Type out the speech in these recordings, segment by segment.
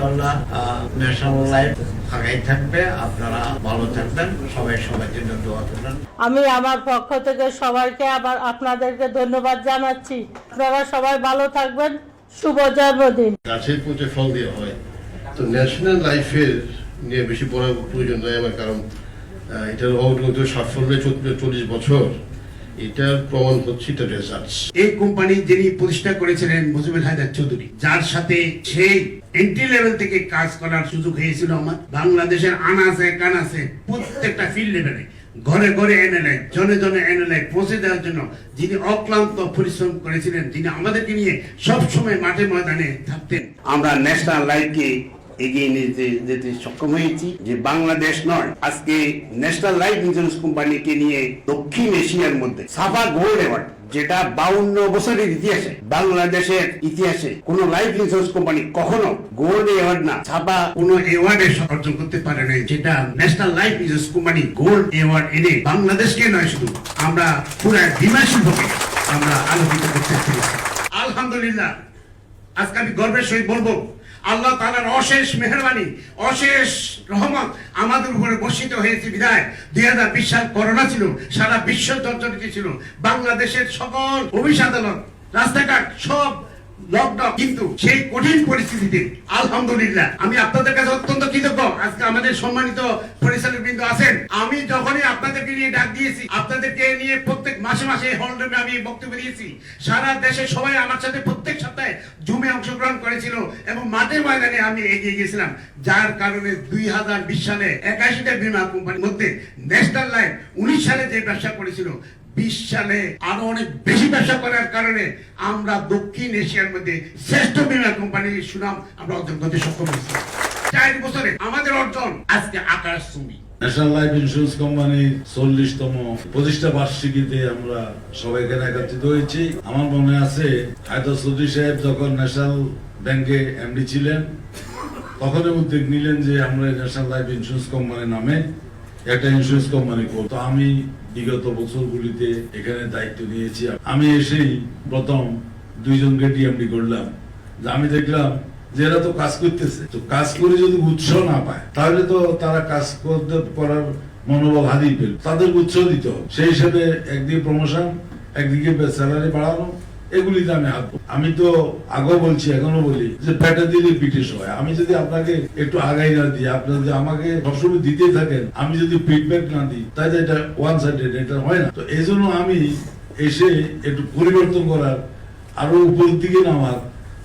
ইনশাআল্লাহ national life আগাই থাকবে। আপনারা ভালো থাকবেন, সবাই সবার জন্য দোয়া করবেন। আমি আমার পক্ষ থেকে সবাইকে আবার আপনাদেরকে ধন্যবাদ জানাচ্ছি। আপনারা সবাই ভালো থাকবেন। শুভ জন্মদিন। গাছের পচে ফল দেওয়া হয়, তো ন্যাশনাল লাইফের নিয়ে বেশি পড়ার প্রয়োজন নয় আমার, কারণ এটার অগ্রগত সাফল্যে 40 বছর, এটার প্রমাণ হচ্ছে এটা রেজাল্টস। এই কোম্পানি যিনি প্রতিষ্ঠা করেছিলেন মুজিবুল হায়দার চৌধুরী, যার সাথে সেই এন্ট্রি লেভেল থেকে কাজ করার সুযোগ হয়েছিল আমার। বাংলাদেশের আনাচে কানাচে প্রত্যেকটা ফিল্ড লেভেলে ঘরে ঘরে এনএলআই, জনে জনে এনএলআই পৌঁছে দেওয়ার জন্য যিনি অক্লান্ত পরিশ্রম করেছিলেন, যিনি আমাদেরকে নিয়ে সব সময় মাঠে ময়দানে থাকতেন। আমরা ন্যাশনাল লাইফকে এগিয়ে নিয়ে যেতে সক্ষম হয়েছি। যে বাংলাদেশ নয়, আজকে ন্যাশনাল লাইফ ইন্স্যুরেন্স কোম্পানিকে নিয়ে দক্ষিণ এশিয়ার মধ্যে সাফা গোল্ড অ্যাওয়ার্ড, যেটা 52 বছরের ইতিহাসে, বাংলাদেশের ইতিহাসে কোন লাইফ ইন্স্যুরেন্স কোম্পানি কখনো গোল্ড অ্যাওয়ার্ড না ছাপা কোনো অ্যাওয়ার্ডে অর্জন করতে পারে নাই, যেটা national life insurance company gold award এনে বাংলাদেশকে নয়, শুধু আমরা পুরো দ্বিমাসিকভাবে আমরা আলোকিত করতে পেরেছি। আলহামদুলিল্লাহ, আজকে আমি গর্বের সহিত বলবো, আল্লাহ তাআলার অশেষ মেহেরবানি, অশেষ রহমত আমাদের উপরে বর্ষিত হয়েছে বিধায় 2020 সাল করোনা ছিল, সারা বিশ্ব জর্জরিত ছিল, বাংলাদেশের সকল অফিস আদালত রাস্তাঘাট সব লকডাউন, কিন্তু সেই কঠিন পরিস্থিতিতে আলহামদুলিল্লাহ আমি আপনাদের কাছে অত্যন্ত কৃতজ্ঞ। আজকে আমাদের সম্মানিত পরিচালকবৃন্দ আছেন, আমি যখনই আপনাদেরকে নিয়ে ডাক দিয়েছি, আপনাদেরকে নিয়ে প্রত্যেক মাসে মাসে হলরুমে আমি বক্তব্য দিয়েছি, সারা দেশে সবাই আমার সাথে প্রত্যেক সপ্তাহে জুমে অংশগ্রহণ করেছিল এবং মাঠে ময়দানে আমি এগিয়ে গেছিলাম, যার কারণে 2020 সালে 81টা বীমা কোম্পানির মধ্যে ন্যাশনাল লাইফ 19 সালে যে ব্যবসা করেছিল, 20 সালে আরো অনেক বেশি ব্যবসা করার কারণে আমরা দক্ষিণ এশিয়ার মধ্যে শ্রেষ্ঠ বীমা কোম্পানির সুনাম আমরা অর্জন করতে সক্ষম হয়েছি। 4 বছরে আমাদের অর্জন আজকে আকাশচুম্বী। ন্যাশনাল লাইফ ইন্স্যুরেন্স কোম্পানির 40তম প্রতিষ্ঠা বার্ষিকীতে আমরা সবাই এখানে একত্রিত হয়েছি। আমার মনে আছে হায়দার চৌধুরী সাহেব যখন ন্যাশনাল ব্যাংকে এমডি ছিলেন, তখনই উদ্যোগ নিলেন যে আমরা ন্যাশনাল লাইফ ইন্স্যুরেন্স কোম্পানি নামে একটা ইন্স্যুরেন্স কোম্পানি করব। তো আমি বিগত বছরগুলিতে এখানে দায়িত্ব নিয়েছি। আমি এসেই প্রথম 2 জনকে ডিএমডি করলাম, যে আমি দেখলাম যে এরা তো কাজ করতেছে, তো কাজ করে যদি উৎসাহ না পায় তাহলে তো তারা কাজ করতে করার মনোবল হারিয়ে ফেলবে, তাদের উৎসাহ দিতে হবে। সেই হিসেবে একদিকে প্রমোশন, একদিকে স্যালারি বাড়ানো, এগুলিতে আমি হাত। আমি তো আগেও বলছি, এখনো বলি যে পেটে দিলে পিঠে সহায়। আমি যদি আপনাকে একটু আগাই না দিই, আপনি যদি আমাকে সবসময় দিতে থাকেন, আমি যদি ফিডব্যাক না দিই, তাহলে এটা ওয়ান সাইডেড, এটা হয় না। তো এই জন্য আমি এসে একটু পরিবর্তন করার, আরো উপরের দিকে নামার,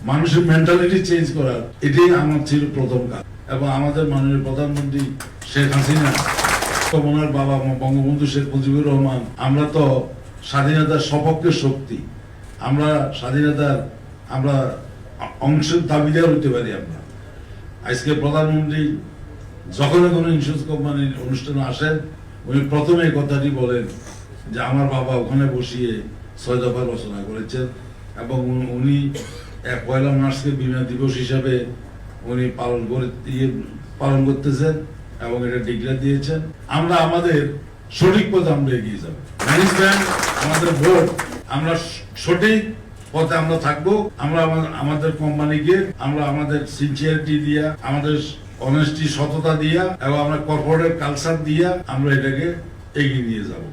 মানুষের মেন্টালিটি চেঞ্জ করার, এটাই আমার ছিল প্রথম কাজ। এবং আমাদের মাননীয় প্রধানমন্ত্রী শেখ হাসিনা, ওনার বাবা বঙ্গবন্ধু শেখ মুজিবুর রহমান, আমরা তো স্বাধীনতার সপক্ষে শক্তি, আমরা স্বাধীনতার আমরা অংশের দাবিদার হতে পারি। আমরা আজকে প্রধানমন্ত্রী যখন কোনো ইন্স্যুরেন্স কোম্পানির অনুষ্ঠানে আসেন, উনি প্রথমে এই কথাটি বলেন যে আমার বাবা ওখানে বসিয়ে 6 দফা রচনা করেছেন এবং উনি 1 মার্চকে বীমা দিবস হিসাবে উনি পালন করতেছেন এবং এটা ডিক্লেয়ার দিয়েছেন। আমরা আমাদের সঠিক পথে আমরা এগিয়ে যাব। ম্যানেজমেন্ট, আমাদের বোর্ড, আমরা সঠিক পথে আমরা থাকবো। আমরা আমাদের কোম্পানিকে আমরা আমাদের সিনসিয়ারিটি দিয়া, আমাদের অনেস্টি, সততা দিয়া এবং আমরা কর্পোরেট কালচার দিয়া আমরা এটাকে এগিয়ে নিয়ে যাব।